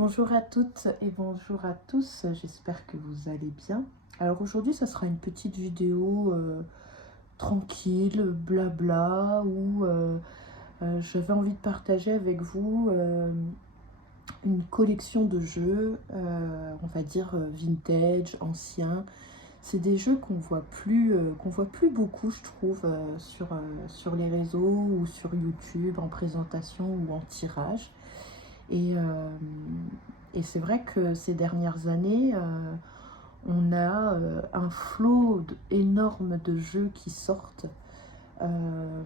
Bonjour à toutes et bonjour à tous, j'espère que vous allez bien. Alors aujourd'hui, ça sera une petite vidéo tranquille, blabla, où j'avais envie de partager avec vous une collection de jeux, on va dire vintage, anciens. C'est des jeux qu'on voit plus beaucoup, je trouve, sur les réseaux ou sur YouTube, en présentation ou en tirage. Et, euh, et c'est vrai que ces dernières années, on a un flot énorme de jeux qui sortent, euh,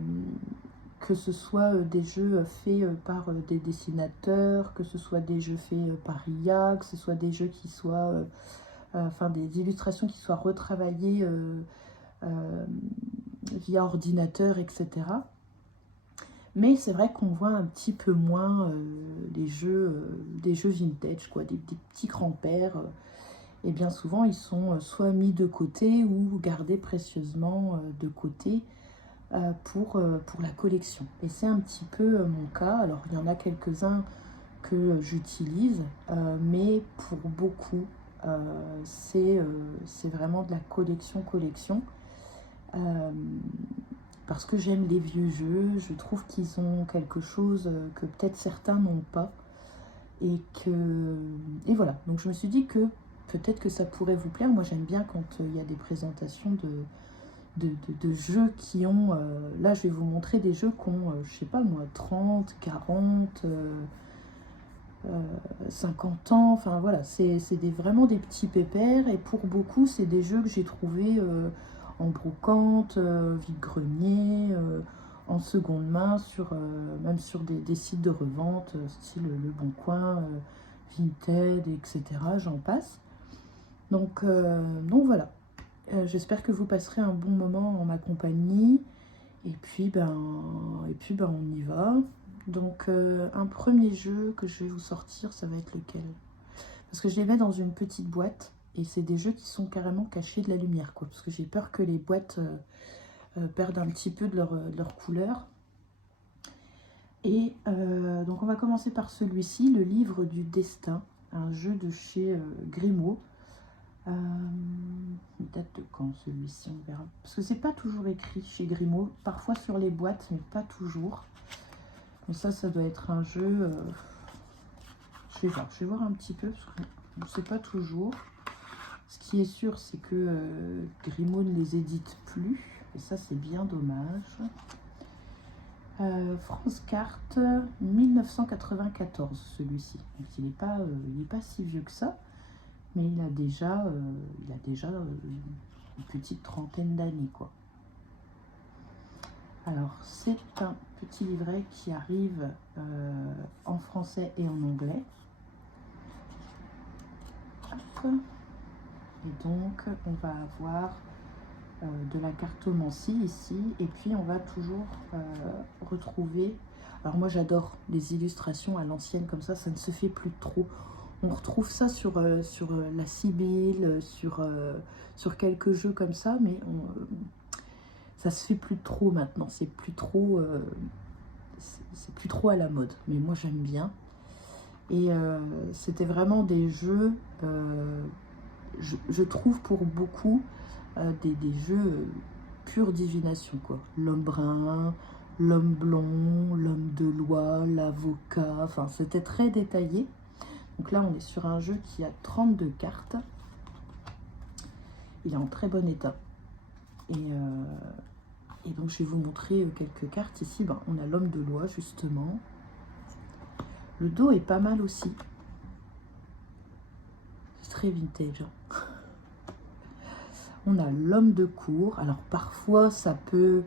que ce soit des jeux faits par des dessinateurs, que ce soit des jeux faits par IA, que ce soit des jeux qui soient, enfin des illustrations qui soient retravaillées euh, via ordinateur, etc. Mais c'est vrai qu'on voit un petit peu moins des jeux vintage, quoi, des petits grands-pères. Et bien souvent, ils sont soit mis de côté ou gardés précieusement de côté pour la collection. Et c'est un petit peu mon cas. Alors, il y en a quelques-uns que j'utilise, mais pour beaucoup, euh, c'est vraiment de la collection. Euh, Parce que j'aime les vieux jeux, je trouve qu'ils ont quelque chose que peut-être certains n'ont pas. Et que et voilà, donc je me suis dit que peut-être que ça pourrait vous plaire. Moi j'aime bien quand il y a des présentations de jeux qui ont... là je vais vous montrer des jeux qui ont, je sais pas moi, 30, 40, 50 ans. Enfin voilà, c'est vraiment des petits pépères. Et pour beaucoup, c'est des jeux que j'ai trouvés en brocante, vide-grenier, en seconde main, même sur des sites de revente, style Le Bon Coin, Vinted, etc. J'en passe. Donc voilà. J'espère que vous passerez un bon moment en ma compagnie. Et puis, on y va. Donc, un premier jeu que je vais vous sortir, ça va être lequel? Parce que je les mets dans une petite boîte. Et c'est des jeux qui sont carrément cachés de la lumière, quoi. Parce que j'ai peur que les boîtes perdent un petit peu de leur couleur. Et donc, on va commencer par celui-ci, Le Livre du Destin. Un jeu de chez Grimaud. Il date de quand celui-ci, on verra. Parce que c'est pas toujours écrit chez Grimaud, parfois sur les boîtes, mais pas toujours. Donc ça doit être un jeu. Je vais voir un petit peu, parce que on ne sait pas toujours. Ce qui est sûr, c'est que Grimaud ne les édite plus, et ça c'est bien dommage. France Carte, 1994, celui-ci. Donc il n'est pas si vieux que ça. Mais il a déjà une petite trentaine d'années, quoi. Alors, c'est un petit livret qui arrive en français et en anglais. Hop. Et donc, on va avoir de la cartomancie ici. Et puis, on va toujours retrouver... Alors, moi, j'adore les illustrations à l'ancienne, comme ça ne se fait plus trop. On retrouve ça sur la Sibylle, sur quelques jeux comme ça, mais ça se fait plus trop maintenant. C'est plus trop à la mode. Mais moi j'aime bien. Et c'était vraiment des jeux, je trouve pour beaucoup, des jeux pure divination, quoi. L'homme brun, l'homme blond, l'homme de loi, l'avocat. Enfin, c'était très détaillé. Donc là, on est sur un jeu qui a 32 cartes. Il est en très bon état. Et donc, je vais vous montrer quelques cartes. Ici, on a l'homme de loi, justement. Le dos est pas mal aussi. C'est très vintage. On a l'homme de cour. Alors, parfois, ça peut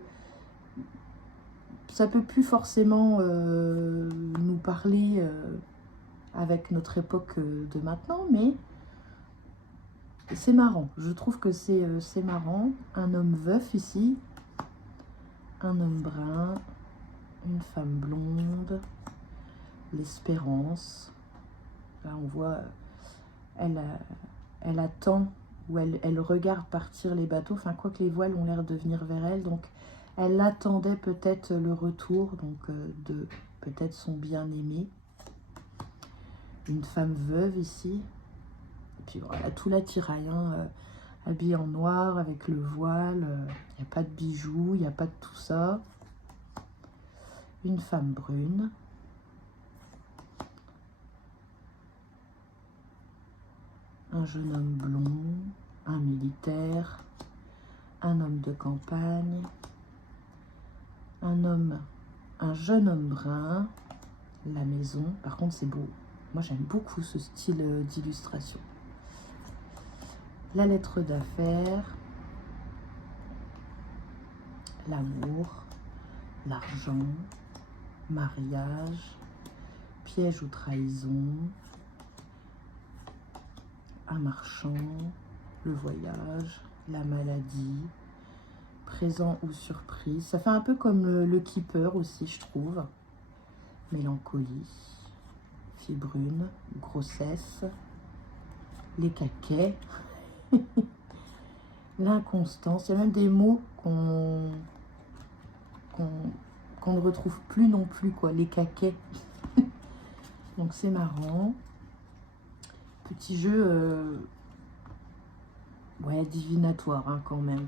plus forcément nous parler avec notre époque de maintenant, mais c'est marrant. Je trouve que c'est marrant. Un homme veuf ici, un homme brun, une femme blonde, l'espérance. Là, on voit, elle attend, ou elle regarde partir les bateaux. Enfin, quoi que les voiles ont l'air de venir vers elle. Donc, elle attendait peut-être le retour de peut-être son bien-aimé. une femme veuve ici. Et puis voilà, tout l'attirail, hein, habillé en noir avec le voile. Il n'y a pas de bijoux, il n'y a pas de tout ça. Une femme brune. Un jeune homme blond, un militaire, un homme de campagne, un jeune homme brun, la maison. Par contre, c'est beau. Moi, j'aime beaucoup ce style d'illustration. La lettre d'affaires, l'amour, l'argent, mariage, piège ou trahison, un marchand, le voyage, la maladie, présent ou surprise. Ça fait un peu comme le Keeper aussi, je trouve. Mélancolie, fille brune, grossesse, les caquets, l'inconstance. Il y a même des mots qu'on ne retrouve plus non plus, quoi, les caquets. Donc c'est marrant. Petit jeu ouais, divinatoire, hein, quand même.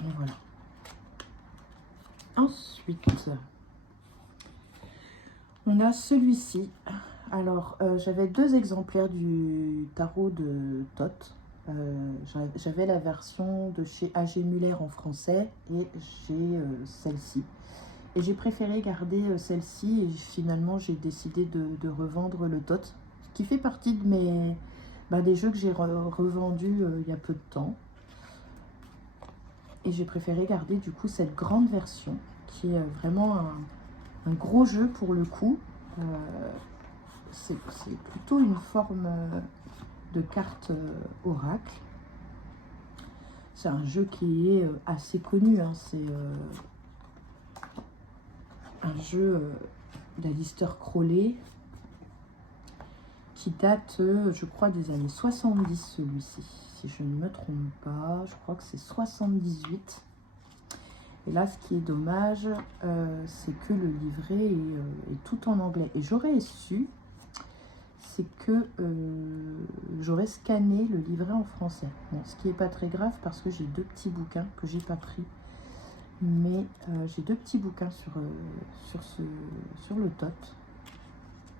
Et voilà. Ensuite, on a celui-ci. Alors, j'avais 2 exemplaires du tarot de Thoth. J'avais la version de chez A.G. Muller en français et j'ai celle-ci. Et j'ai préféré garder celle-ci et finalement j'ai décidé de revendre le Thoth, qui fait partie de des jeux que j'ai revendus il y a peu de temps. Et j'ai préféré garder du coup cette grande version qui est vraiment un gros jeu pour le coup. C'est plutôt une forme de carte oracle. C'est un jeu qui est assez connu, hein. C'est un jeu d'Aleister Crowley qui date, je crois, des années 70, celui-ci. Si je ne me trompe pas, je crois que c'est 78. Et là, ce qui est dommage, c'est que le livret est tout en anglais. Et j'aurais su, c'est que j'aurais scanné le livret en français. Bon, ce qui n'est pas très grave parce que j'ai 2 petits bouquins que j'ai pas pris. Mais j'ai 2 petits bouquins sur le Thoth.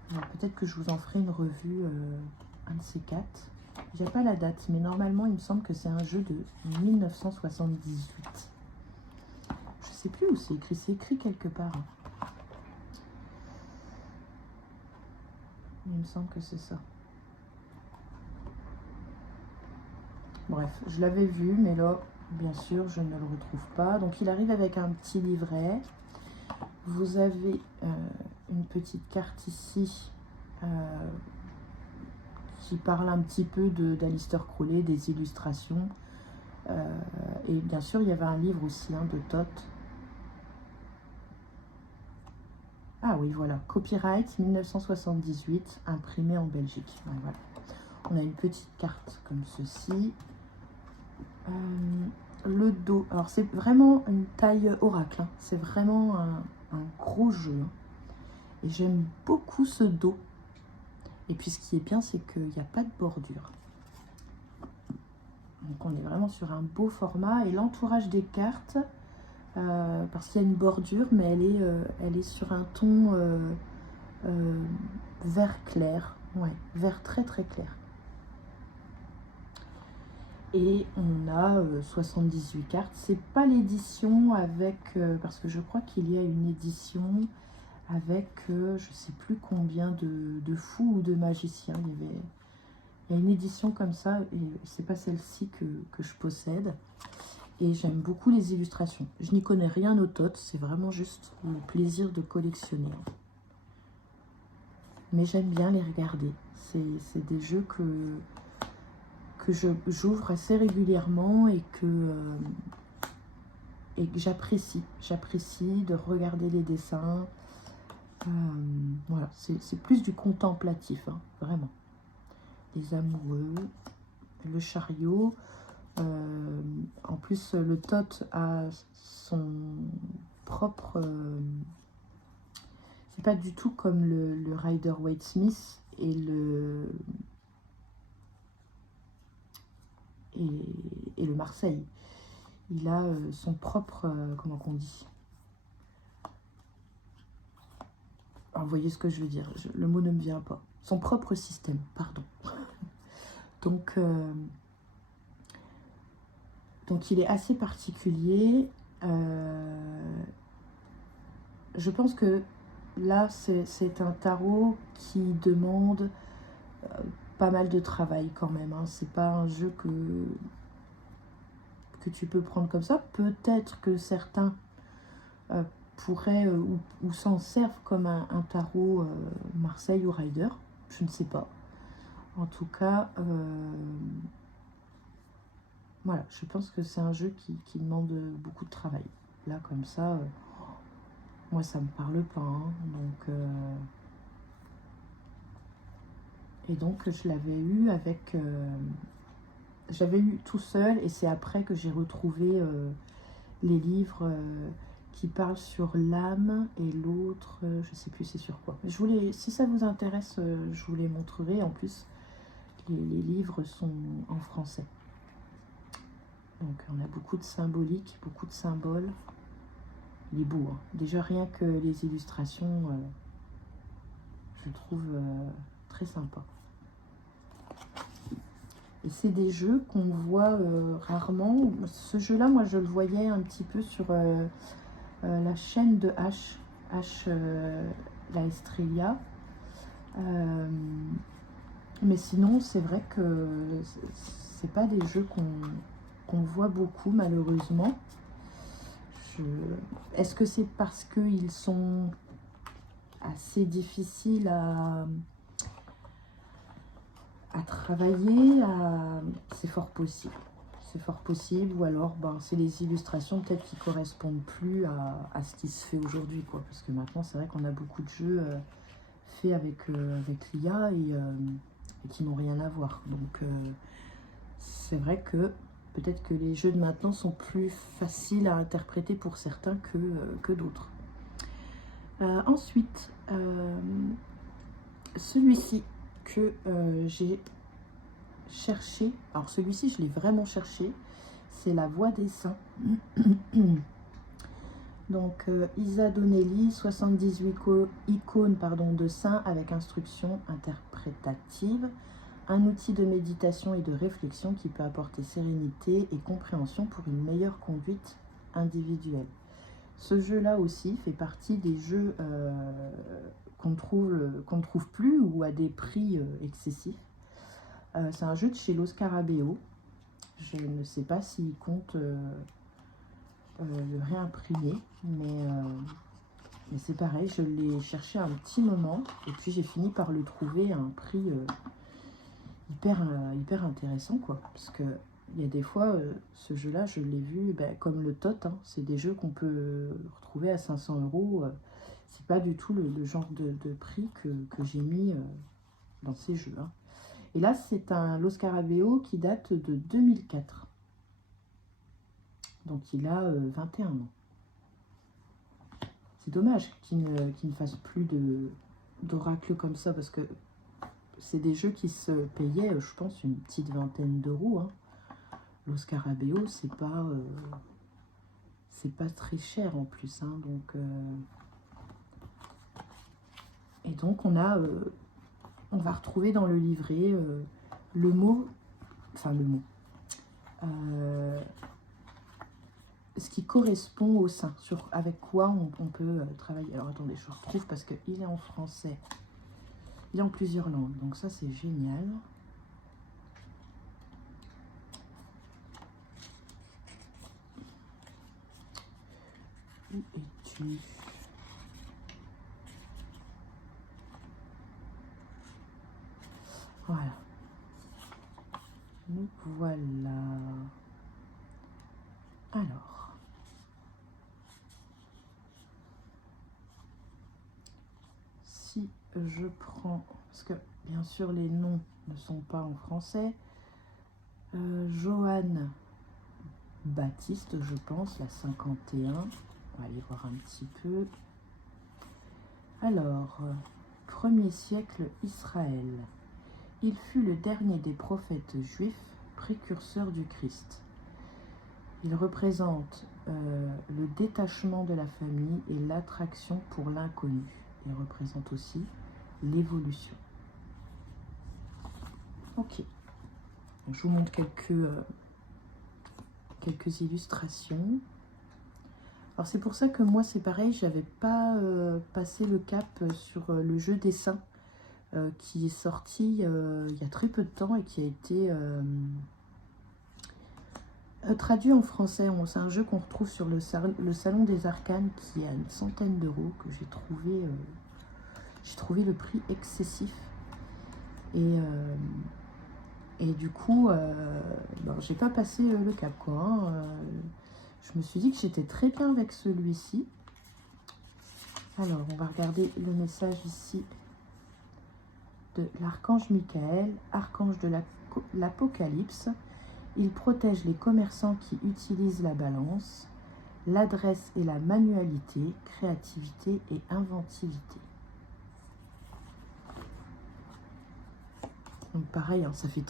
Peut-être que je vous en ferai une revue, un de ces 4. J'ai pas la date, mais normalement, il me semble que c'est un jeu de 1978. Je sais plus où c'est écrit. C'est écrit quelque part. Il me semble que c'est ça. Bref, je l'avais vu, mais là, bien sûr, je ne le retrouve pas. Donc, il arrive avec un petit livret. Vous avez une petite carte ici qui parle un petit peu d'Aleister Crowley, des illustrations. Et bien sûr, il y avait un livre aussi, hein, de Thoth. Ah oui, voilà, copyright 1978, imprimé en Belgique. Ouais, voilà. On a une petite carte comme ceci. Le dos, alors c'est vraiment une taille oracle, hein. C'est vraiment un gros jeu, hein. Et j'aime beaucoup ce dos. Et puis ce qui est bien, c'est qu'il n'y a pas de bordure. Donc on est vraiment sur un beau format. Et l'entourage des cartes, parce qu'il y a une bordure, mais elle est sur un ton vert clair. Ouais, vert très très clair. Et on a 78 cartes. C'est pas l'édition avec... parce que je crois qu'il y a une édition avec je sais plus combien de fous ou de magiciens. Il y a une édition comme ça, et c'est pas celle-ci que je possède. Et j'aime beaucoup les illustrations. Je n'y connais rien au Thoth, c'est vraiment juste le plaisir de collectionner. Mais j'aime bien les regarder. C'est des jeux que j'ouvre assez régulièrement et que j'apprécie. J'apprécie de regarder les dessins. Voilà, c'est plus du contemplatif, hein, vraiment. Les amoureux, le chariot. En plus, le Thoth a son propre pas du tout comme le Rider-Waite-Smith et le Marseille. Il a son propre, comment qu'on dit, alors, vous voyez ce que je veux dire, le mot ne me vient pas. Son propre système, pardon. Donc il est assez particulier. Je pense que là, c'est un tarot qui demande pas mal de travail quand même. Hein. C'est pas un jeu que tu peux prendre comme ça. Peut-être que certains pourraient ou s'en servent comme un tarot Marseille ou Rider. Je ne sais pas. En tout cas, voilà, je pense que c'est un jeu qui demande beaucoup de travail. Là, comme ça, moi, ça me parle pas. Hein, et donc, je l'avais eu avec... j'avais eu tout seul, et c'est après que j'ai retrouvé les livres qui parlent sur l'âme, et l'autre, je sais plus c'est sur quoi. Si ça vous intéresse, je vous les montrerai. En plus, les livres sont en français. Donc on a beaucoup de symbolique, beaucoup de symboles. Il est beau, hein. Déjà rien que les illustrations, je trouve très sympa. Et c'est des jeux qu'on voit rarement. Ce jeu-là, moi je le voyais un petit peu sur la chaîne de la Estrella. Mais sinon, c'est vrai que c'est pas des jeux qu'on voit beaucoup, malheureusement. Est-ce que c'est parce qu'ils sont assez difficiles à travailler? C'est fort possible. C'est fort possible. Ou alors, c'est les illustrations peut-être qui correspondent plus à ce qui se fait aujourd'hui, quoi. Parce que maintenant, c'est vrai qu'on a beaucoup de jeux faits avec l'IA et qui n'ont rien à voir. Donc, c'est vrai que peut-être que les jeux de maintenant sont plus faciles à interpréter pour certains que d'autres. Ensuite, celui-ci que j'ai cherché, alors celui-ci je l'ai vraiment cherché, c'est La Voix des Saints. Donc Isa Donnelly, 78 icônes de saints avec instruction interprétative. Un outil de méditation et de réflexion qui peut apporter sérénité et compréhension pour une meilleure conduite individuelle. Ce jeu-là aussi fait partie des jeux qu'on ne trouve plus ou à des prix excessifs. C'est un jeu de chez Los Scarabeo. Je ne sais pas s'il compte le réimprimer, mais c'est pareil, je l'ai cherché un petit moment et puis j'ai fini par le trouver à un prix hyper intéressant, quoi, parce que il y a des fois ce jeu là je l'ai vu comme le TOT, hein, c'est des jeux qu'on peut retrouver à 500 €. C'est pas du tout le genre de prix que j'ai mis dans ces jeux, hein. Et là c'est un Los Scarabeo qui date de 2004, donc il a 21 ans. C'est dommage qu'il ne fasse plus d'oracle comme ça, parce que c'est des jeux qui se payaient, je pense, une petite vingtaine d'euros. Hein. Los Scarabeo, c'est pas très cher en plus. Hein, donc, et donc, on va retrouver dans le livret le mot, ce qui correspond au saint, avec quoi on peut travailler. Alors, attendez, je retrouve parce qu'il est en français. Il est en plusieurs langues, donc ça c'est génial. Où es-tu? Voilà. Nous voilà. Alors. Si je prends, parce que bien sûr les noms ne sont pas en français, Johanne Baptiste, je pense, la 51. On va aller voir un petit peu. Alors, 1er siècle Israël. Il fut le dernier des prophètes juifs, précurseur du Christ. Il représente le détachement de la famille et l'attraction pour l'inconnu. Il représente aussi l'évolution. Ok. Je vous montre quelques illustrations. Alors c'est pour ça que moi c'est pareil, j'avais pas passé le cap sur le jeu dessin qui est sorti il y a très peu de temps et qui a été traduit en français. C'est un jeu qu'on retrouve sur le Salon des Arcanes qui est à une centaine d'euros, que j'ai trouvé le prix excessif. Et du coup, j'ai pas passé le cap, quoi. Hein. Je me suis dit que j'étais très bien avec celui-ci. Alors, on va regarder le message ici de l'archange Michael, archange de l'Apocalypse. Il protège les commerçants qui utilisent la balance, l'adresse et la manualité, créativité et inventivité. Donc pareil, hein, ça fait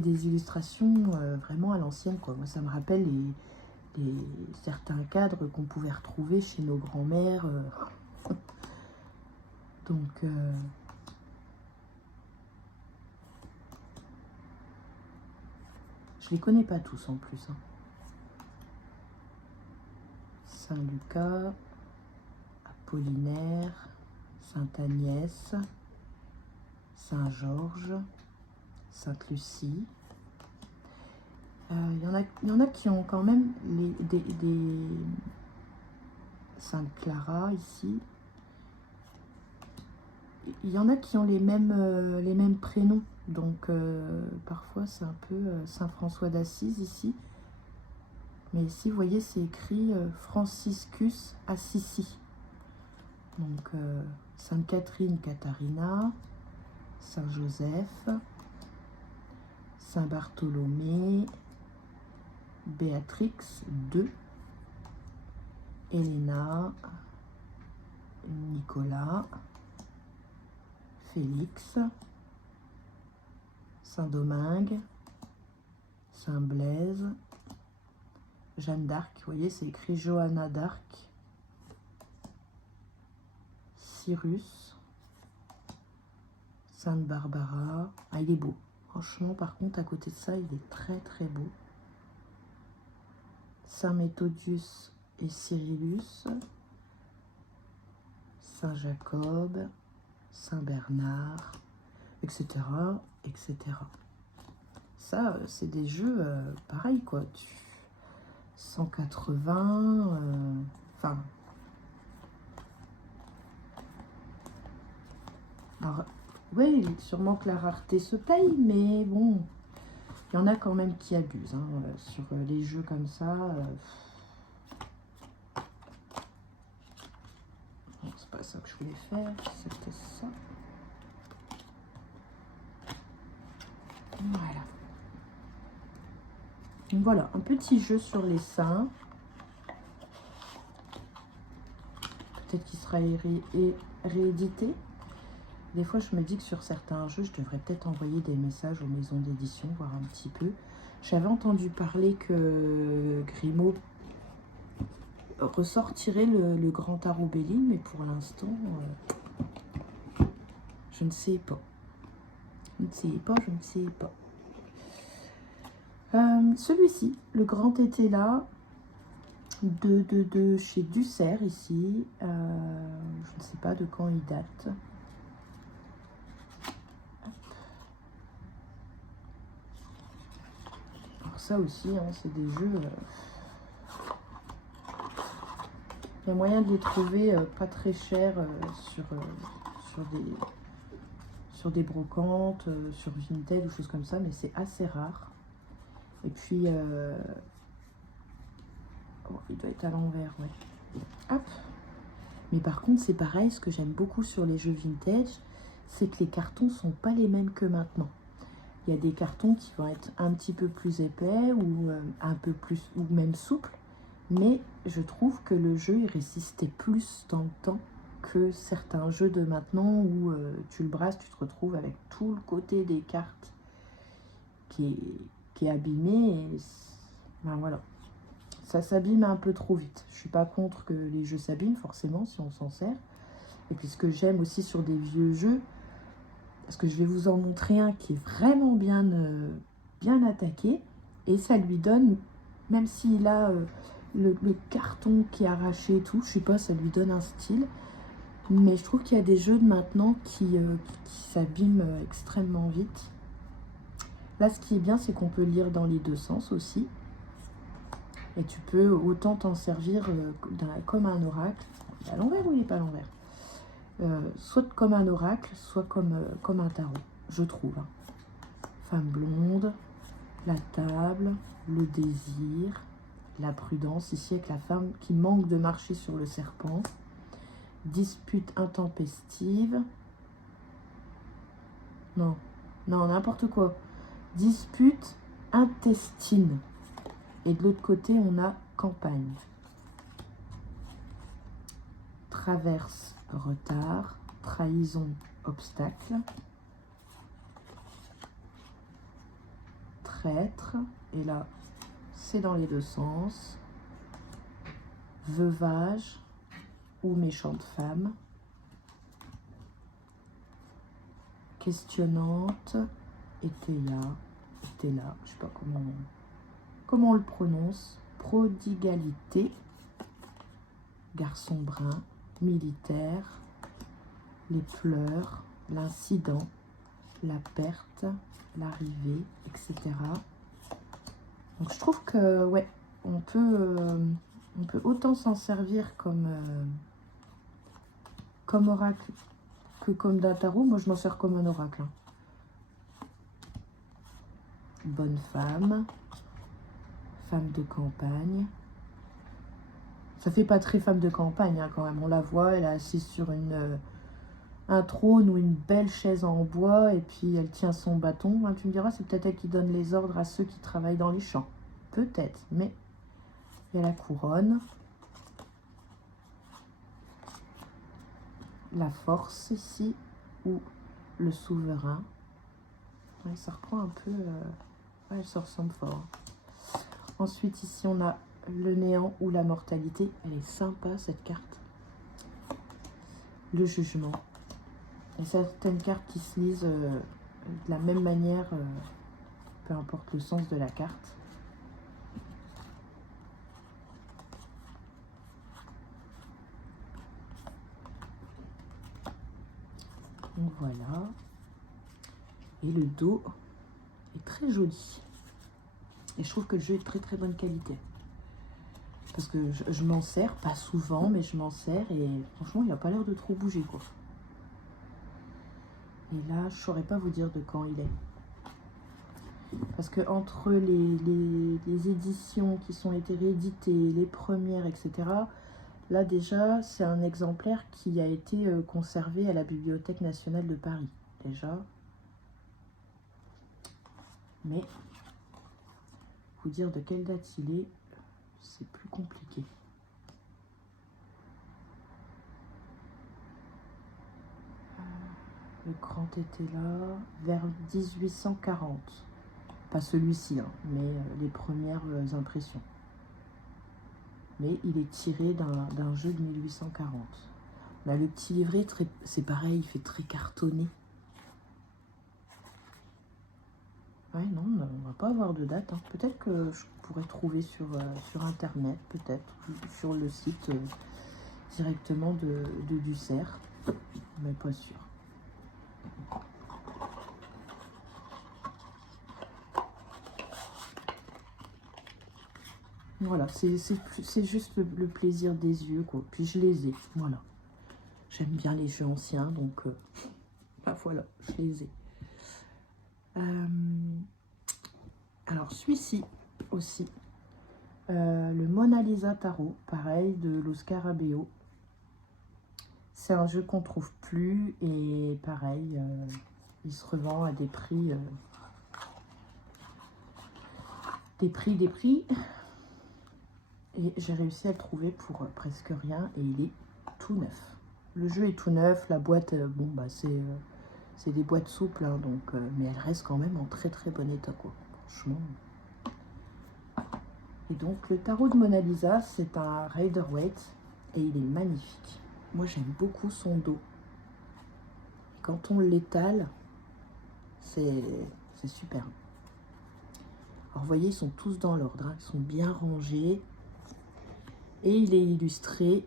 des illustrations vraiment à l'ancienne, quoi. Moi, ça me rappelle certains cadres qu'on pouvait retrouver chez nos grands-mères. Donc, je les connais pas tous en plus. Hein. Saint-Lucas, Apollinaire, Sainte-Agnès, Saint-Georges, Sainte-Lucie. Y en a qui ont quand même des Sainte-Clara ici. Il y en a qui ont les mêmes prénoms. Donc parfois c'est un peu Saint-François d'Assise ici. Mais ici, vous voyez, c'est écrit Franciscus Assisi. Donc Sainte-Catherine Katharina, Saint-Joseph, Saint-Bartholomé, Béatrix II, Helena, Nicolas, Félix, Saint-Domingue, Saint-Blaise, Jeanne d'Arc, vous voyez, c'est écrit Johanna d'Arc, Cyrus, Sainte-Barbara. Ah, il est beau. Franchement, par contre, à côté de ça, il est très très beau. Saint-Méthodius et Cyrillus, Saint-Jacob, Saint-Bernard, etc., etc. Ça, c'est des jeux pareils, quoi. 180, enfin... alors, oui, sûrement que la rareté se paye, mais bon, il y en a quand même qui abusent, hein, sur les jeux comme ça. Bon, c'est pas ça que je voulais faire, c'était ça. Voilà. Donc voilà, un petit jeu sur les seins. Peut-être qu'il sera réédité. Des fois, je me dis que sur certains jeux, je devrais peut-être envoyer des messages aux maisons d'édition, voir un petit peu. J'avais entendu parler que Grimaud ressortirait le Grand Tarot Béline, mais pour l'instant, je ne sais pas. Je ne sais pas. Celui-ci, le Grand Été là, de chez Dussert ici. Je ne sais pas de quand il date. Alors ça aussi, hein, c'est des jeux... il y a moyen de les trouver pas très chers sur des brocantes, sur Vinted ou choses comme ça, mais c'est assez rare. Et puis, oh, il doit être à l'envers, ouais. Hop. Mais par contre, c'est pareil, ce que j'aime beaucoup sur les jeux vintage, c'est que les cartons sont pas les mêmes que maintenant. Il y a des cartons qui vont être un petit peu plus épais ou un peu plus, ou même souples, mais je trouve que le jeu il résistait plus dans le temps que certains jeux de maintenant où tu le brasses, tu te retrouves avec tout le côté des cartes qui est abîmé. Et ben voilà, ça s'abîme un peu trop vite. Je suis pas contre que les jeux s'abîment forcément si on s'en sert. Et puis ce que j'aime aussi sur des vieux jeux, parce que je vais vous en montrer un qui est vraiment bien attaqué, et ça lui donne, même s'il a le carton qui est arraché et tout, je sais pas, ça lui donne un style. Mais je trouve qu'il y a des jeux de maintenant qui s'abîment extrêmement vite. Là, ce qui est bien, c'est qu'on peut lire dans les deux sens aussi. Et tu peux autant t'en servir comme un oracle. Il est à l'envers ou il n'est pas à l'envers, soit comme un oracle, soit comme un tarot, je trouve. Femme blonde, la table, le désir, la prudence, ici avec la femme qui manque de marcher sur le serpent, dispute intempestive, non, n'importe quoi, dispute intestine, et de l'autre côté on a campagne, traverse, retard, trahison, obstacle, traître, et là c'est dans les deux sens, veuvage ou méchante femme, questionnante, était là, je sais pas comment on le prononce, prodigalité, garçon brun, militaire, les pleurs, l'incident, la perte, l'arrivée, etc. Donc je trouve que ouais, on peut autant s'en servir comme oracle que comme d'un tarot. Moi je m'en sers comme un oracle. Bonne femme, femme de campagne. Ça fait pas très femme de campagne hein, quand même. On la voit, elle est assise sur un trône ou une belle chaise en bois et puis elle tient son bâton. Hein, tu me diras, c'est peut-être elle qui donne les ordres à ceux qui travaillent dans les champs. Peut-être, mais il y a la couronne. La force ici, ou le souverain. Ouais, ça reprend un peu... ouais, elle se ressemble fort. Ensuite, ici, on a le néant ou la mortalité. Elle est sympa, cette carte. Le jugement. Et certaines cartes qui se lisent de la même manière, peu importe le sens de la carte. Donc voilà. Et le dos est très joli. Et je trouve que le jeu est de très très bonne qualité. Parce que je m'en sers, pas souvent, mais je m'en sers et franchement, il n'a pas l'air de trop bouger, quoi. Et là, je ne saurais pas vous dire de quand il est. Parce que entre les éditions qui sont été rééditées, les premières, etc., là déjà, c'est un exemplaire qui a été conservé à la Bibliothèque nationale de Paris, déjà. Mais, vous dire de quelle date il est, c'est plus compliqué. Le grand était là, vers 1840. Pas celui-ci, hein, mais les premières impressions. Mais il est tiré d'un jeu de 1840. Là, le petit livret, c'est pareil, il fait très cartonné. Ouais, non, on va pas avoir de date. Hein. Peut-être que je pourrais trouver sur Internet, peut-être, sur le site directement de Dussert, mais pas sûr. Voilà, c'est juste le plaisir des yeux, quoi. Puis je les ai, voilà. J'aime bien les jeux anciens, donc bah voilà, je les ai. Alors, celui-ci aussi, le Mona Lisa Tarot, pareil, de Lo Scarabeo. C'est un jeu qu'on trouve plus et pareil, il se revend à des prix, des prix. Et j'ai réussi à le trouver pour presque rien et il est tout neuf. Le jeu est tout neuf, la boîte, bon bah c'est des boîtes souples, hein, donc, mais elle reste quand même en très très bon état, quoi. Franchement. Et donc le tarot de Mona Lisa, c'est un Rider-Waite et il est magnifique. Moi j'aime beaucoup son dos. Et quand on l'étale, c'est super. Alors vous voyez, ils sont tous dans l'ordre, hein, ils sont bien rangés. Et il est illustré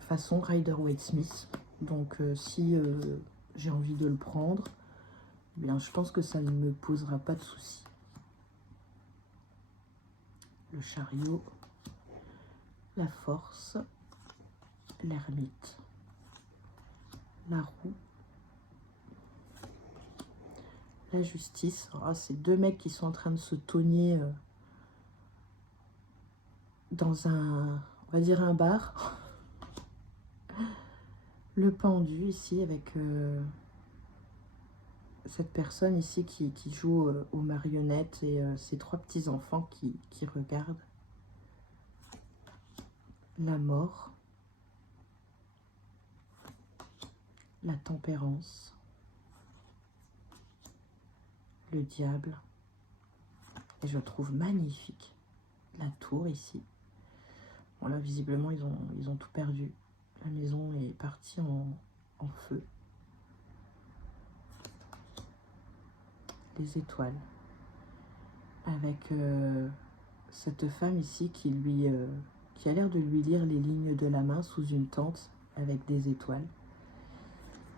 façon Rider-Waite-Smith. Donc si j'ai envie de le prendre, eh bien, je pense que ça ne me posera pas de soucis. Le chariot, la force, l'ermite, la roue, la justice. Oh, c'est deux mecs qui sont en train de se togner dans un, on va dire un bar. Le pendu ici avec cette personne ici qui joue aux marionnettes et ses trois petits enfants qui regardent. La mort, la tempérance, le diable, et je trouve magnifique la tour ici. Bon là visiblement ils ont tout perdu, la maison est partie en feu. Les étoiles, avec cette femme ici qui a l'air de lui lire les lignes de la main sous une tente avec des étoiles.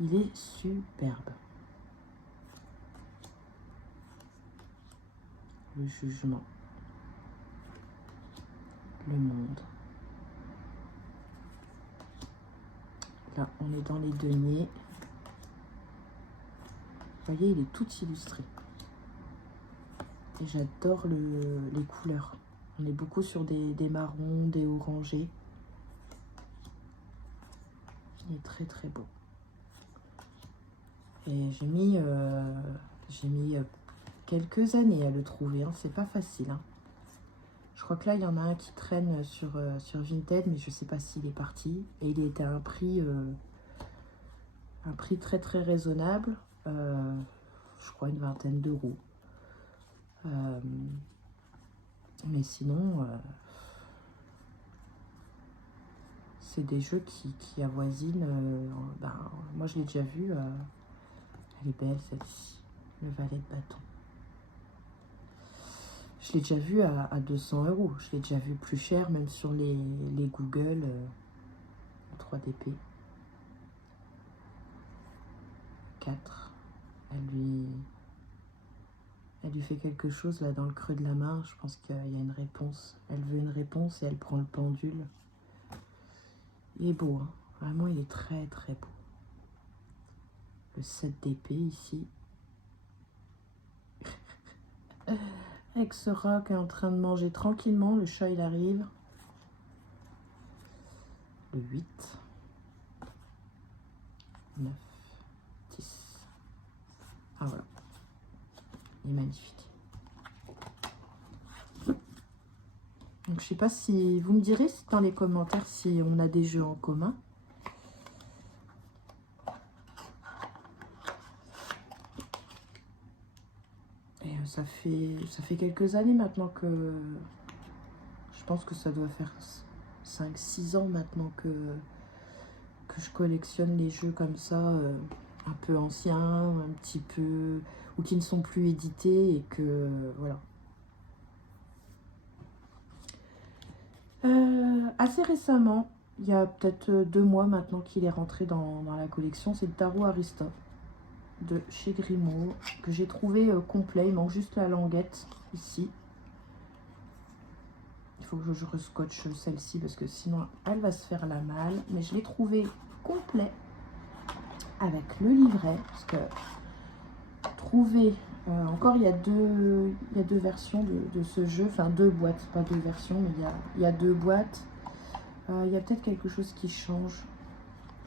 Il est superbe. Le jugement, le monde. Là, on est dans les deniers. Vous voyez, il est tout illustré. Et j'adore les couleurs. On est beaucoup sur des marrons, des orangés. Il est très très beau. Et j'ai mis quelques années à le trouver, hein. C'est pas facile, hein. Je crois que là il y en a un qui traîne sur Vinted, mais je sais pas s'il est parti. Et il était à un prix très très raisonnable, je crois une vingtaine d'euros. Mais sinon c'est des jeux qui avoisinent, moi je l'ai déjà vu, elle est belle celle-ci, le valet de bâton. Je l'ai déjà vu à 200 euros. Je l'ai déjà vu plus cher, même sur les Google 3DP. 4. Elle lui fait quelque chose là dans le creux de la main. Je pense qu'il y a une réponse. Elle veut une réponse et elle prend le pendule. Il est beau, hein. Vraiment, il est très très beau. Le 7 d'épée ici. Avec ce rat qui est en train de manger tranquillement. Le chat, il arrive. Le 8. 9. 10. Ah voilà. Il est magnifique. Donc je sais pas si... Vous me direz dans les commentaires si on a des jeux en commun. Et ça fait quelques années maintenant que... Je pense que ça doit faire 5-6 ans maintenant que je collectionne les jeux comme ça, un peu anciens, un petit peu... ou qui ne sont plus édités et que... voilà. Assez récemment, il y a peut-être 2 mois maintenant qu'il est rentré dans la collection, c'est le tarot Aristote de chez Grimaud, que j'ai trouvé complet. Il manque juste la languette ici. Il faut que je rescotche celle-ci parce que sinon elle va se faire la malle. Mais je l'ai trouvé complet avec le livret, parce que trouver encore il y a deux versions de ce jeu, enfin 2 boîtes, pas 2 versions, mais il y a 2 boîtes. Il y a peut-être quelque chose qui change,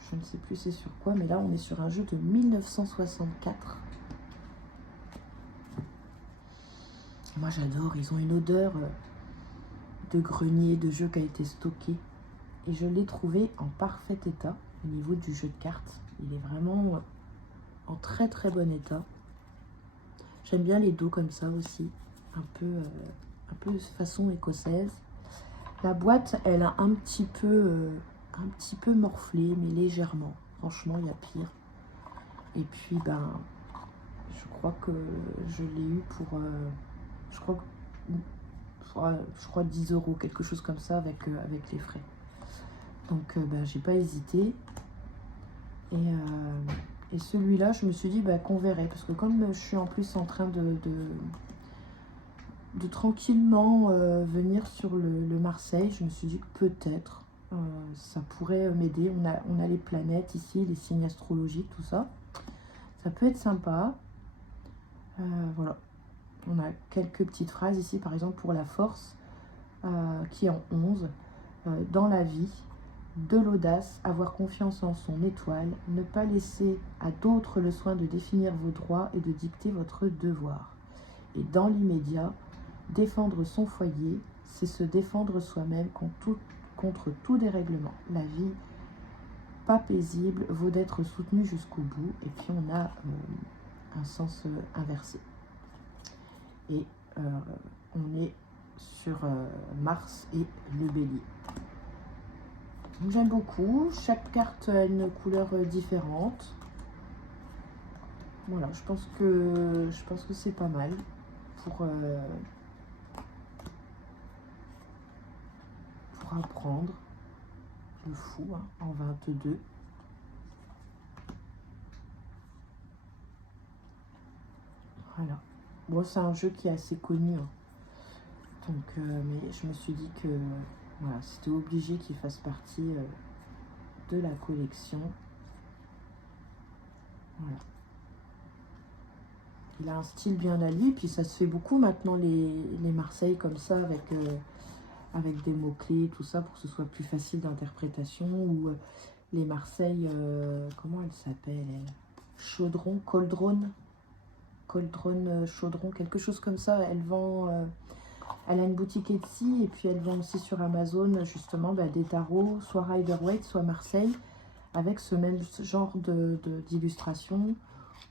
je ne sais plus c'est sur quoi, mais là on est sur un jeu de 1964. Moi j'adore, ils ont une odeur de grenier, de jeu qui a été stocké. Et je l'ai trouvé en parfait état. au niveau du jeu de cartes. Il est vraiment en très très bon état. J'aime bien les dos comme ça aussi, un peu façon écossaise. La boîte, elle a un petit peu morflé, mais légèrement. Franchement, il y a pire. Et puis, ben, je crois que je l'ai eu pour, je crois 10 euros, quelque chose comme ça, avec les frais. Donc, ben, j'ai pas hésité. Et celui-là, je me suis dit ben, qu'on verrait. Parce que comme je suis en plus en train de tranquillement venir sur le Marseille, je me suis dit que peut-être ça pourrait m'aider. On a les planètes ici, les signes astrologiques, tout ça. Ça peut être sympa. Voilà. On a quelques petites phrases ici, par exemple pour la force, qui est en 11. Dans la vie, de l'audace, avoir confiance en son étoile, ne pas laisser à d'autres le soin de définir vos droits et de dicter votre devoir. Et dans l'immédiat, défendre son foyer, c'est se défendre soi-même contre tout dérèglement. La vie, pas paisible, vaut d'être soutenue jusqu'au bout. Et puis on a un sens inversé. Et on est sur Mars et le Bélier. J'aime beaucoup. Chaque carte a une couleur différente. Voilà, je pense que c'est pas mal pour apprendre le fou hein, en 22. Voilà. Bon, c'est un jeu qui est assez connu. Hein. Donc, mais je me suis dit que voilà, c'était obligé qu'il fasse partie de la collection. Voilà. Il a un style bien à lui, puis ça se fait beaucoup maintenant les Marseille comme ça avec des mots-clés, tout ça, pour que ce soit plus facile d'interprétation, ou les Marseille, comment elle s'appelle elle Chaudron, Coldron, Chaudron, quelque chose comme ça. Elle vend, elle a une boutique Etsy, et puis elle vend aussi sur Amazon, justement, bah, des tarots, soit Rider-Waite, soit Marseille, avec ce même genre d'illustration,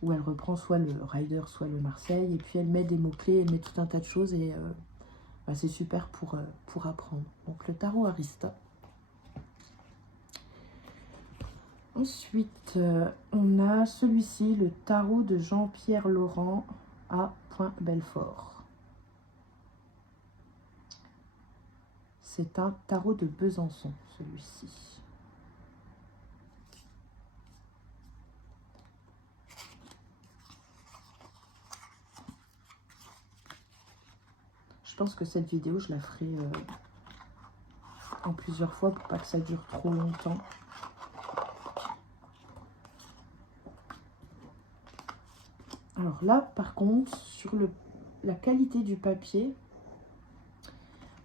où elle reprend soit le Rider, soit le Marseille, et puis elle met des mots-clés, elle met tout un tas de choses, et bah, c'est super pour apprendre. Donc le tarot Arista. Ensuite, on a celui-ci, le tarot de Jean-Pierre Laurent à Point-Belfort. C'est un tarot de Besançon, celui-ci. Je pense que cette vidéo, je la ferai en plusieurs fois pour pas que ça dure trop longtemps. Alors là, par contre, sur la qualité du papier,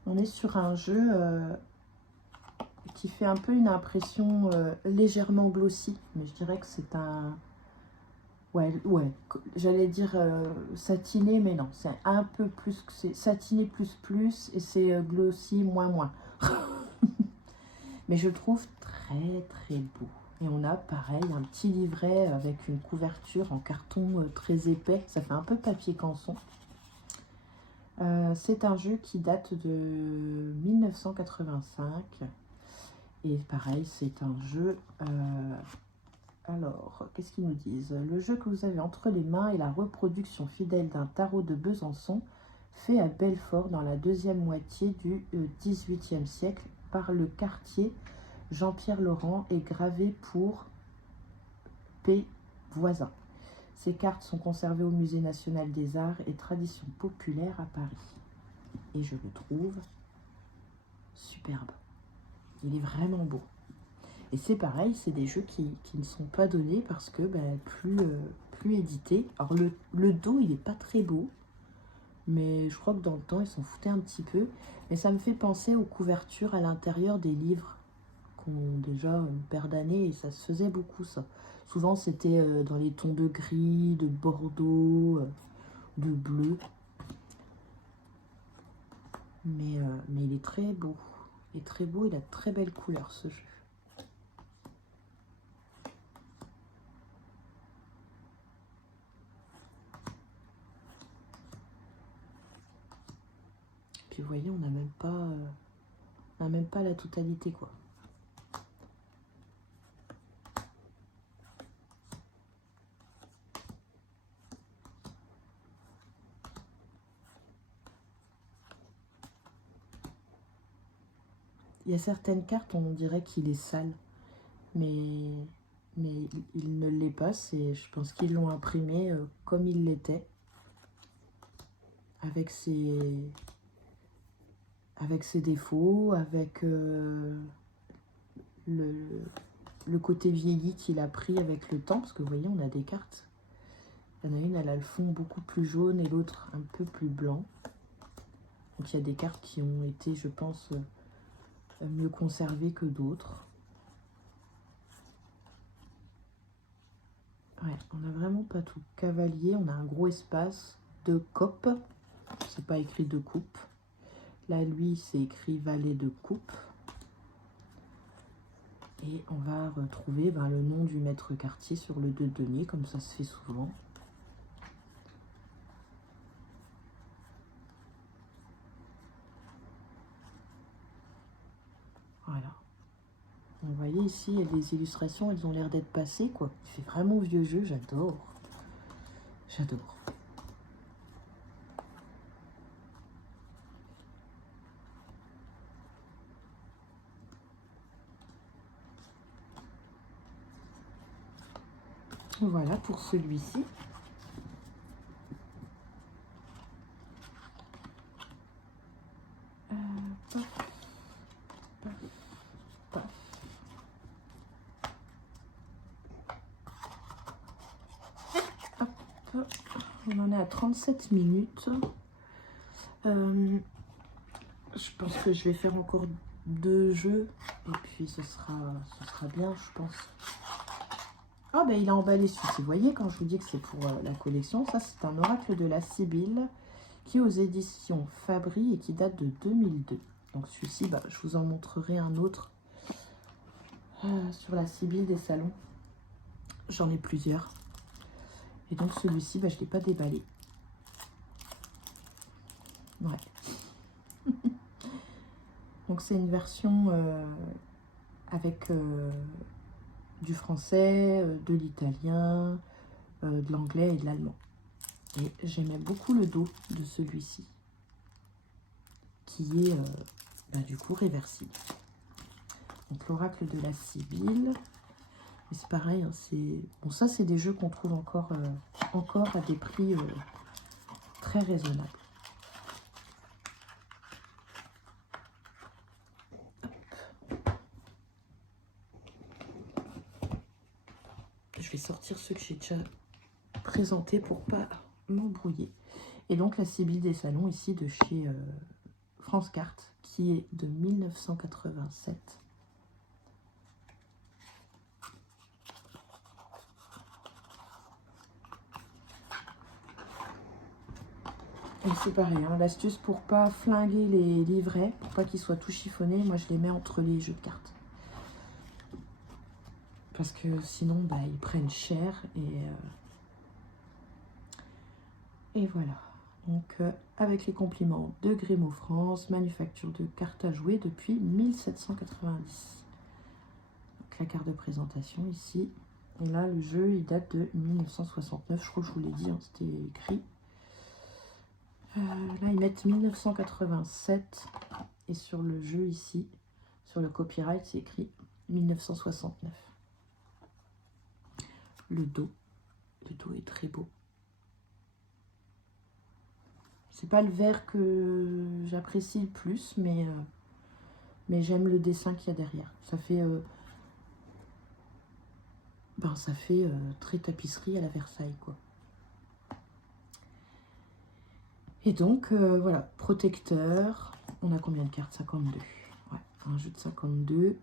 on est sur un jeu qui fait un peu une impression légèrement glossy. Mais je dirais que c'est un... Ouais, j'allais dire satiné, mais non. C'est un peu plus... C'est satiné plus, et c'est glossy moins. Mais je trouve très très beau. Et on a pareil un petit livret avec une couverture en carton très épais. Ça fait un peu papier canson. C'est un jeu qui date de 1985. Et pareil, c'est un jeu... alors, qu'est-ce qu'ils nous disent? Le jeu que vous avez entre les mains est la reproduction fidèle d'un tarot de Besançon fait à Belfort dans la deuxième moitié du XVIIIe siècle par le quartier Jean-Pierre Laurent et gravé pour P. Voisin. Ces cartes sont conservées au Musée national des arts et traditions populaires à Paris. Et je le trouve superbe. Il est vraiment beau. Et c'est pareil, c'est des jeux qui ne sont pas donnés parce que ben, plus édités. Alors le dos, il n'est pas très beau. Mais je crois que dans le temps, ils s'en foutaient un petit peu. Mais ça me fait penser aux couvertures à l'intérieur des livres qui ont déjà une paire d'années. Et ça se faisait beaucoup, ça. Souvent, c'était dans les tons de gris, de bordeaux, de bleu. Mais il est très beau. Il est très beau, il a de très belles couleurs, ce jeu. Puis vous voyez, on n'a même pas la totalité, quoi. Il y a certaines cartes, on dirait qu'il est sale, mais il ne l'est pas. Je pense qu'ils l'ont imprimé comme il l'était, avec ses défauts, avec le côté vieilli qu'il a pris avec le temps, parce que vous voyez, on a des cartes. Il y en a une, elle a le fond beaucoup plus jaune et l'autre un peu plus blanc. Donc il y a des cartes qui ont été, je pense, mieux conservées que d'autres. Ouais, on n'a vraiment pas tout. Cavalier, on a un gros espace de cope. C'est pas écrit de coupe. Là, lui, c'est écrit valet de coupe. Et on va retrouver le nom du maître quartier sur le 2 de denier, comme ça se fait souvent. Voilà. Vous voyez ici, il y a des illustrations, elles ont l'air d'être passées, quoi. Il fait vraiment vieux jeu, j'adore. J'adore. Voilà pour celui-ci. On en est à 37 minutes. Je pense que je vais faire encore 2 jeux. Et puis ce sera bien, je pense. Ah ben il a emballé celui-ci. Vous voyez, quand je vous dis que c'est pour la collection, ça c'est un oracle de la Sibylle qui est aux éditions Fabry et qui date de 2002. Donc celui-ci, je vous en montrerai un autre sur la Sibylle des salons. J'en ai plusieurs. Et donc celui-ci, je ne l'ai pas déballé. Ouais. Donc c'est une version avec du français, de l'italien, de l'anglais et de l'allemand. Et j'aimais beaucoup le dos de celui-ci, qui est du coup réversible. Donc l'oracle de la Sibylle. Et c'est pareil, hein, bon, ça c'est des jeux qu'on trouve encore à des prix très raisonnables. Je vais sortir ceux que j'ai déjà présentés pour pas m'embrouiller. Et donc la Sibylle des salons ici de chez France Cartes, qui est de 1987. Et c'est pareil, hein, l'astuce pour pas flinguer les livrets, pour pas qu'ils soient tout chiffonnés, moi je les mets entre les jeux de cartes. Parce que sinon, ils prennent cher et voilà. Donc, avec les compliments de Grimaud France, manufacture de cartes à jouer depuis 1790. Donc, la carte de présentation ici. Et là, le jeu, il date de 1969. Je crois que je vous l'ai dit, hein, c'était écrit. Là, ils mettent 1987. Et sur le jeu ici, sur le copyright, c'est écrit 1969. Le dos est très beau. C'est pas le vert que j'apprécie le plus, mais j'aime le dessin qu'il y a derrière. Ça fait, très tapisserie à la Versailles, quoi. Et donc, voilà, protecteur. On a combien de cartes? 52. Ouais, un jeu de 52.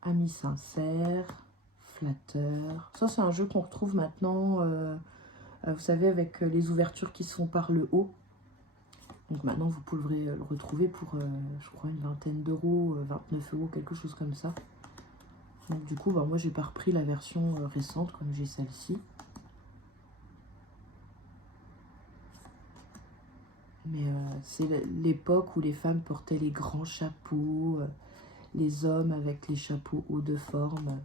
Ami sincère. Flatteur. Ça, c'est un jeu qu'on retrouve maintenant, vous savez, avec les ouvertures qui se font par le haut. Donc maintenant, vous pourrez le retrouver pour, je crois, une vingtaine d'euros, 29 euros, quelque chose comme ça. Donc du coup, moi, j'ai pas repris la version récente, comme j'ai celle-ci. Mais c'est l'époque où les femmes portaient les grands chapeaux, les hommes avec les chapeaux hauts de forme.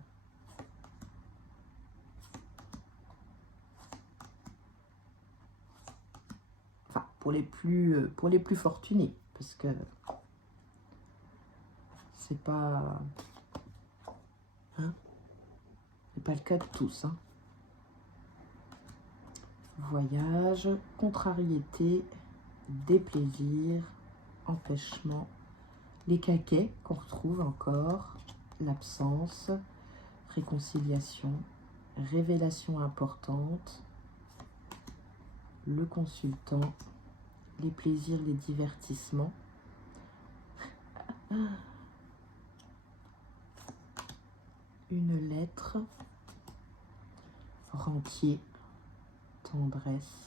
Enfin, pour les plus fortunés, parce que c'est pas, hein, c'est pas le cas de tous. Hein. Voyage, contrariété, déplaisir, empêchement, les caquets qu'on retrouve encore, l'absence, réconciliation, révélation importante, le consultant, les plaisirs, les divertissements. Une lettre, rentier, tendresse.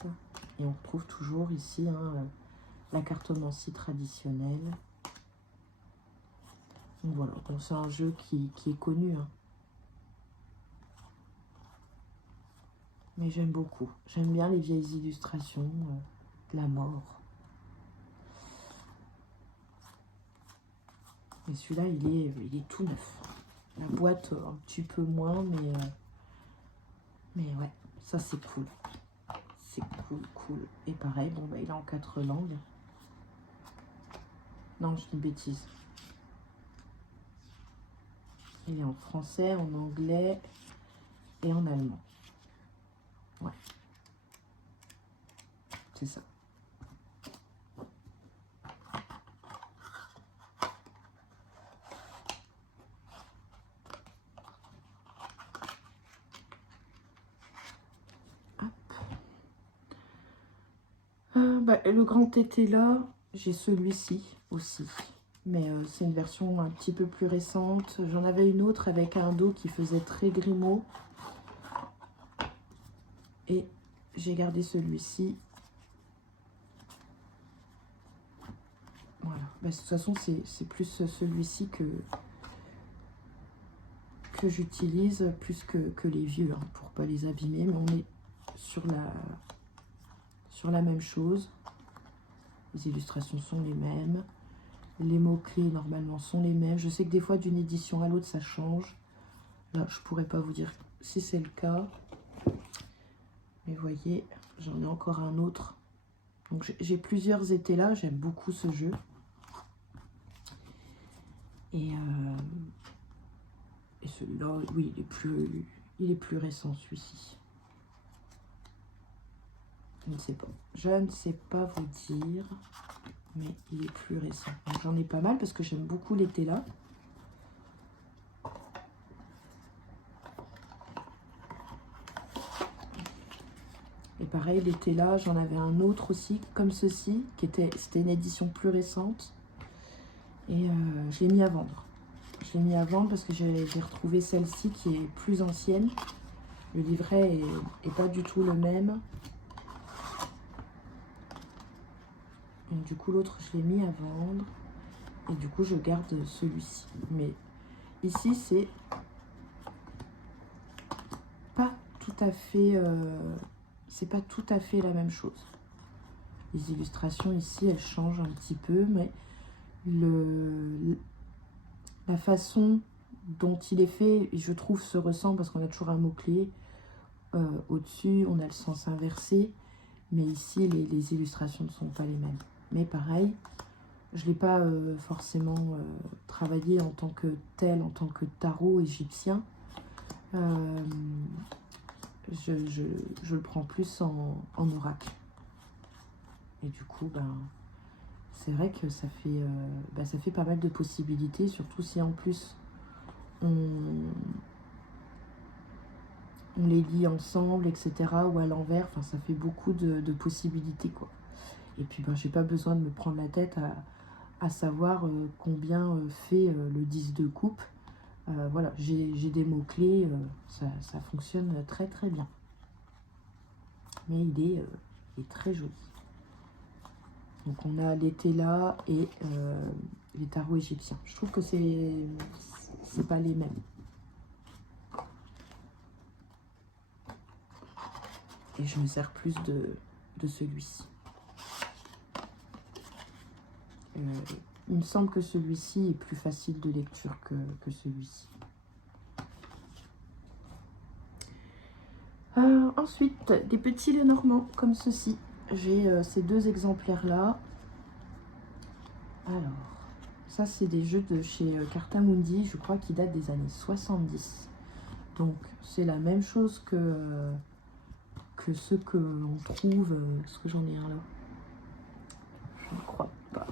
Et on retrouve toujours ici hein, la cartomancie traditionnelle. Donc voilà, c'est un jeu qui est connu. Hein. Mais j'aime beaucoup. J'aime bien les vieilles illustrations de la mort. Et celui-là, il est tout neuf. La boîte, un petit peu moins, mais ouais, ça c'est cool. C'est cool, cool. Et pareil, bon, bah, il est en 4 langues. Non, je dis une bêtise. Il est en français, en anglais et en allemand. Ouais. C'est ça. Bah, le grand tété là, j'ai celui-ci aussi. Mais c'est une version un petit peu plus récente. J'en avais une autre avec un dos qui faisait très Grimaud. Et j'ai gardé celui-ci. Voilà. Bah, de toute façon, c'est plus celui-ci que j'utilise, plus que les vieux, hein, pour pas les abîmer. Mais on est sur la même chose. Les illustrations sont les mêmes. Les mots-clés, normalement, sont les mêmes. Je sais que des fois, d'une édition à l'autre, ça change. Là, je pourrais pas vous dire si c'est le cas. Mais voyez, j'en ai encore un autre. Donc, j'ai plusieurs étés là. J'aime beaucoup ce jeu. Et celui-là, oui, il est plus récent, celui-ci. Je ne sais pas. Je ne sais pas vous dire. Mais il est plus récent. J'en ai pas mal parce que j'aime beaucoup l'été là. Et pareil, l'été là, j'en avais un autre aussi, comme ceci, c'était une édition plus récente. Et je l'ai mis à vendre. Je l'ai mis à vendre parce que j'ai retrouvé celle-ci qui est plus ancienne. Le livret est pas du tout le même. Donc, du coup, l'autre, je l'ai mis à vendre. Et du coup, je garde celui-ci. Mais ici, c'est pas tout à fait... c'est pas tout à fait la même chose. Les illustrations ici, elles changent un petit peu, mais la façon dont il est fait, je trouve, se ressent parce qu'on a toujours un mot-clé au-dessus, on a le sens inversé, mais ici, les illustrations ne sont pas les mêmes. Mais pareil, je ne l'ai pas forcément travaillé en tant que tel, en tant que tarot égyptien. Je le prends plus en oracle. Et du coup, ben, c'est vrai que ça fait pas mal de possibilités, surtout si en plus on les lit ensemble, etc. ou à l'envers. Enfin, ça fait beaucoup de possibilités, quoi. Et puis, ben, j'ai pas besoin de me prendre la tête à savoir combien fait le 10 de coupe. Voilà, j'ai des mots-clés, ça fonctionne très très bien. Mais il est très joli. Donc on a l'été là et les tarots égyptiens. Je trouve que c'est pas les mêmes. Et je me sers plus de celui-ci. il me semble que celui-ci est plus facile de lecture que celui-ci. Ensuite, des petits Lenormand comme ceci. J'ai ces deux exemplaires-là. Alors, ça c'est des jeux de chez Cartamundi, je crois qu'ils datent des années 70. Donc, c'est la même chose que ceux que l'on trouve. Est-ce que j'en ai un là? Je ne crois pas.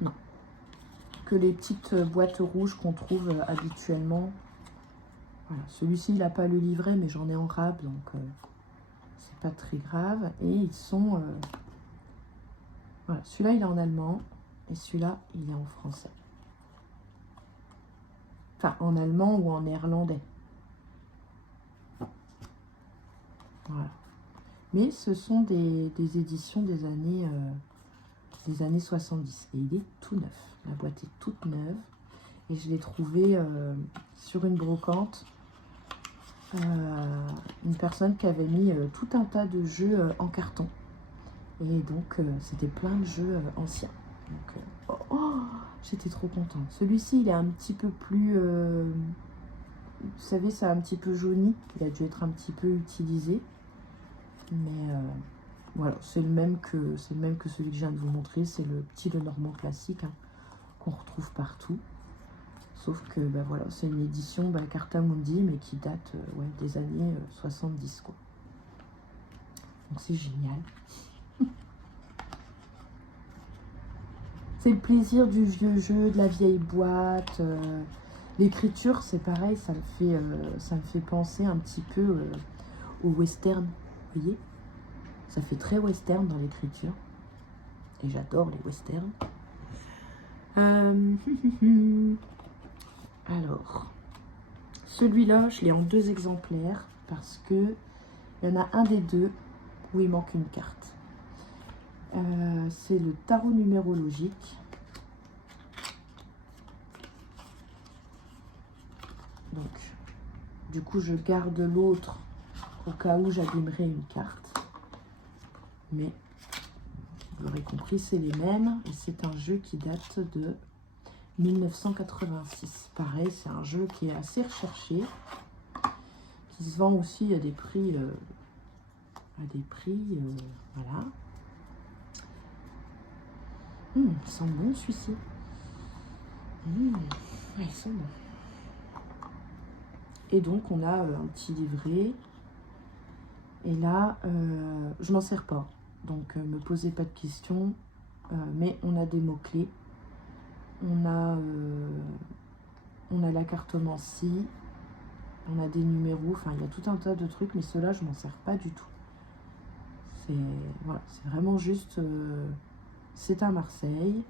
Non. Que les petites boîtes rouges qu'on trouve habituellement. Voilà. Celui-ci, il n'a pas le livret, mais j'en ai en rab, donc c'est pas très grave. Et ils sont... voilà. Celui-là, il est en allemand, et celui-là, il est en français. Enfin, en allemand ou en néerlandais. Voilà. Mais ce sont des éditions des années 70. Et il est tout neuf. La boîte est toute neuve. Et je l'ai trouvé sur une brocante. Une personne qui avait mis tout un tas de jeux en carton. Et donc, c'était plein de jeux anciens. Donc, j'étais trop contente. Celui-ci, il est un petit peu plus... vous savez, c'est un petit peu jauni. Il a dû être un petit peu utilisé. Mais voilà, c'est le même que celui que je viens de vous montrer. C'est le petit Lenormand classique hein, qu'on retrouve partout. Sauf que bah, voilà, c'est une édition Cartamundi, mais qui date ouais, des années 70. Quoi. Donc c'est génial. C'est le plaisir du vieux jeu, de la vieille boîte. L'écriture, c'est pareil, ça me fait penser un petit peu au western. Vous voyez, ça fait très western dans l'écriture. Et j'adore les westerns. Alors, celui-là, je l'ai en deux exemplaires parce que il y en a un des deux où il manque une carte. C'est le tarot numérologique. Donc, du coup, je garde l'autre au cas où j'abîmerais une carte. Mais, vous l'aurez compris, c'est les mêmes. Et c'est un jeu qui date de 1986. Pareil, c'est un jeu qui est assez recherché, qui se vend aussi à des prix, voilà. Il sent bon celui-ci. Ouais, il sent bon. Et donc on a un petit livret. Et là, je m'en sers pas. Donc me posez pas de questions. Mais on a des mots-clés. On a la cartomancie, on a des numéros, enfin il y a tout un tas de trucs, mais ceux-là je m'en sers pas du tout. Voilà, c'est vraiment juste, c'est à Marseille,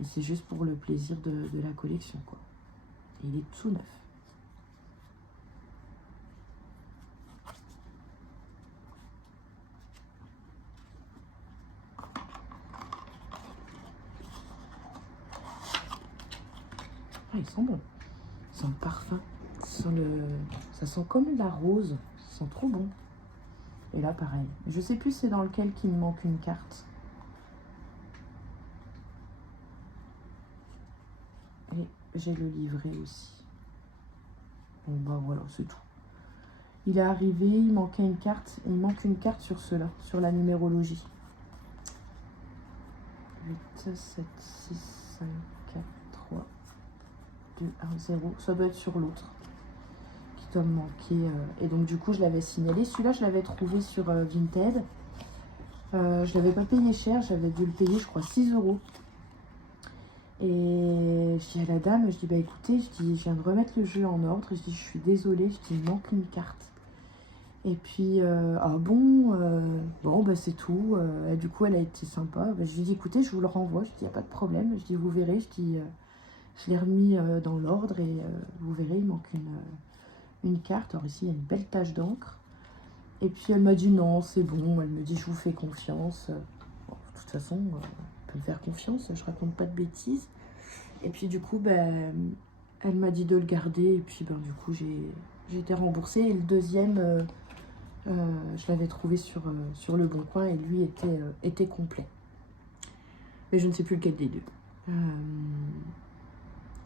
et c'est juste pour le plaisir de la collection, quoi. Et il est tout neuf. Ah, ils sont bons. Ils sont le parfum. Ça sent comme la rose. Ils sont trop bons. Et là, pareil. Je sais plus c'est dans lequel qu'il me manque une carte. Et j'ai le livret aussi. Bon, bah voilà, c'est tout. Il est arrivé, il manquait une carte. Il manque une carte sur cela, sur la numérologie. 8, 7, 6, 5, 4, 3, 2, 1, 0. Ça doit être sur l'autre qui doit me manquer. Et donc, du coup, je l'avais signalé. Celui-là, je l'avais trouvé sur Vinted. Je l'avais pas payé cher. J'avais dû le payer, je crois, 6 €. Et je dis à la dame, je dis, bah écoutez, je dis, je viens de remettre le jeu en ordre. Je dis, je suis désolée. Je dis, il manque une carte. Et puis, ah bon, bon, bah c'est tout. Et du coup, elle a été sympa. Bah, je lui ai dit, écoutez, je vous le renvoie. Je dis, il n'y a pas de problème. Je dis, vous verrez. Je dis, je l'ai remis dans l'ordre et vous verrez, il manque une carte. Alors ici, il y a une belle tache d'encre. Et puis, elle m'a dit, non, c'est bon. Elle me dit, je vous fais confiance. Bon, de toute façon, elle peut me faire confiance. Je raconte pas de bêtises. Et puis, du coup, ben, elle m'a dit de le garder. Et puis, ben, du coup, j'ai été remboursée. Et le deuxième... je l'avais trouvé sur le Bon Coin et lui était complet. mais je ne sais plus lequel des deux.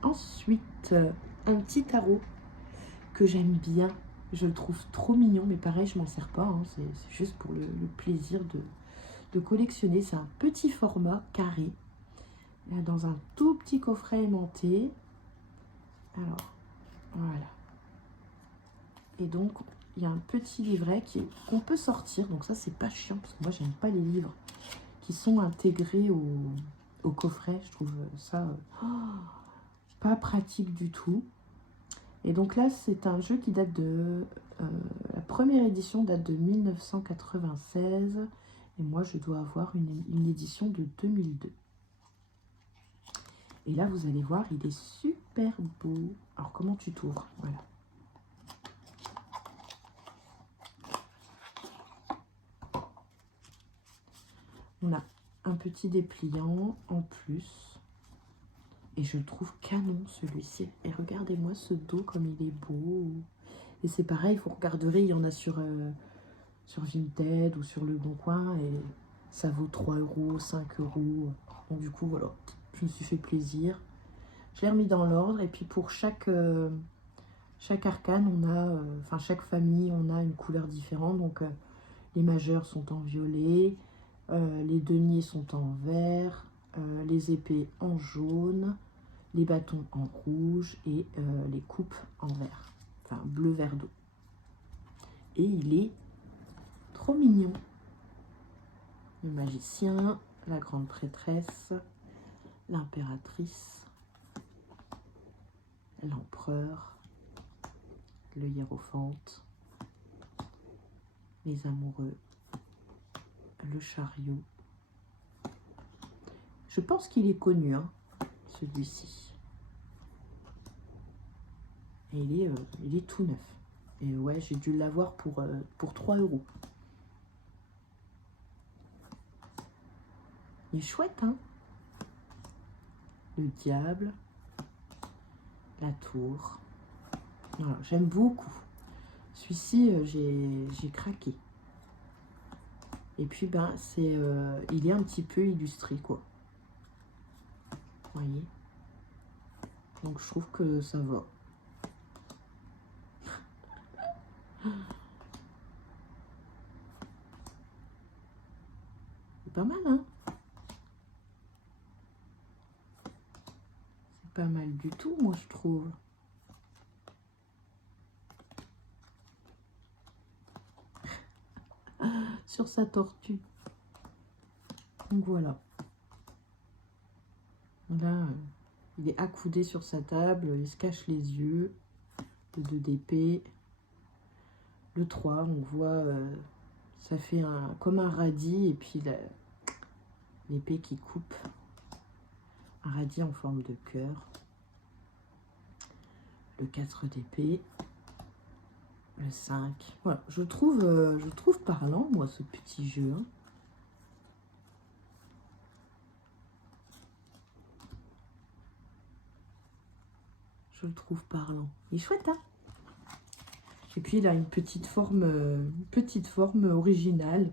Ensuite, un petit tarot que j'aime bien. Je le trouve trop mignon, mais pareil, je m'en sers pas. Hein. C'est juste pour le plaisir de collectionner. C'est un petit format carré, dans un tout petit coffret aimanté. Alors, voilà. Et donc, il y a un petit livret qu'on peut sortir. Donc ça, c'est pas chiant, parce que moi, j'aime pas les livres qui sont intégrés au coffret. Je trouve ça pas pratique du tout. Et donc là, c'est un jeu qui date de... la première édition date de 1996. Et moi, je dois avoir une édition de 2002. Et là, vous allez voir, il est super beau. Alors, comment tu t'ouvres? Voilà. On a un petit dépliant en plus. Et je le trouve canon, celui-ci. Et regardez-moi ce dos, comme il est beau. Et c'est pareil, vous regarderez, il y en a sur Vinted ou sur Le Bon Coin. Et ça vaut 3 €, 5 €. Donc du coup, voilà, je me suis fait plaisir. Je l'ai remis dans l'ordre. Et puis pour chaque arcane, on a, enfin chaque famille, on a une couleur différente. Donc les majeurs sont en violet, les deniers sont en vert, les épées en jaune, les bâtons en rouge et les coupes en vert, enfin bleu vert d'eau. Et il est trop mignon. Le magicien, la grande prêtresse, l'impératrice, l'empereur, le hiérophante, les amoureux, le chariot. Je pense qu'il est connu, hein, celui-ci. Et il est tout neuf. Et ouais, j'ai dû l'avoir pour 3 €. Il est chouette, hein? Le diable, la tour. Voilà, j'aime beaucoup. Celui-ci, j'ai craqué. Et puis, ben, il est un petit peu illustré, quoi. Vous voyez? Donc, je trouve que ça va. C'est pas mal, hein? C'est pas mal du tout, moi, je trouve. Sur sa tortue. Donc, voilà. Là, il est accoudé sur sa table, il se cache les yeux. Le 2 d'épée. Le 3, on voit, ça fait comme un radis, et puis l'épée qui coupe. Un radis en forme de cœur. Le 4 d'épée. Le 5. Voilà, je trouve parlant, moi, ce petit jeu. Hein. Je le trouve parlant. Il est chouette, hein? Et puis, il a une petite forme originale.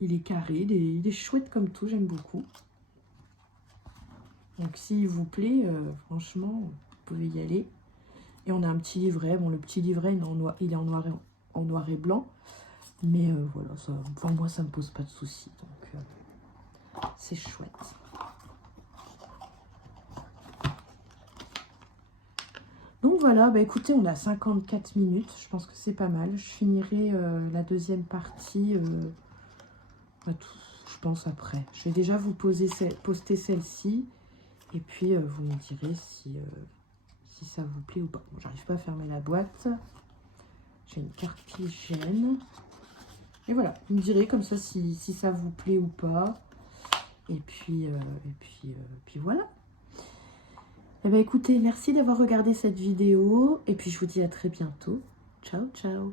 Il est carré, il est chouette comme tout, j'aime beaucoup. Donc, s'il vous plaît, franchement, vous pouvez y aller. Et on a un petit livret. Bon, le petit livret, il est en noir et blanc. Mais voilà, pour moi, ça ne me pose pas de soucis. Donc, c'est chouette. Donc voilà, bah écoutez, on a 54 minutes. Je pense que c'est pas mal. Je finirai la deuxième partie, je pense, après. Je vais déjà vous poster celle-ci. Et puis, vous me direz si ça vous plaît ou pas. Bon, j'arrive pas à fermer la boîte. J'ai une carte hygiène. Et voilà, vous me direz comme ça si ça vous plaît ou pas. Et puis voilà. Eh bien, écoutez, merci d'avoir regardé cette vidéo. Et puis, je vous dis à très bientôt. Ciao, ciao.